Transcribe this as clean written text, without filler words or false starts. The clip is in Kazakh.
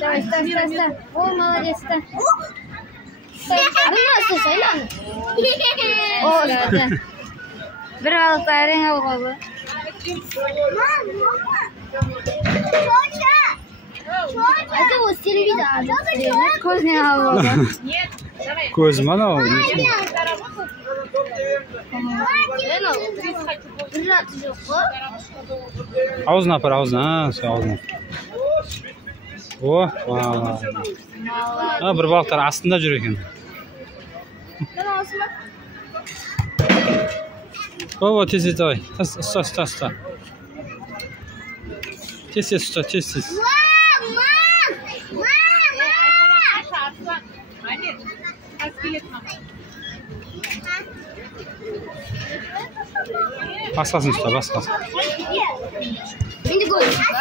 Давай, ставь. О, молодец, ставь. Слушай, ладно. О, да. Bir balıkların olmalı. Это вот телевизор. Козный голова. Көз mana o. Ağzına apar, ağzına. Şu ağzına. O, bir balıklar aslında жүрür ekan. O, tez давай. Sta. Tez. Басқасын ұста, басқасын. Мен де көрдім.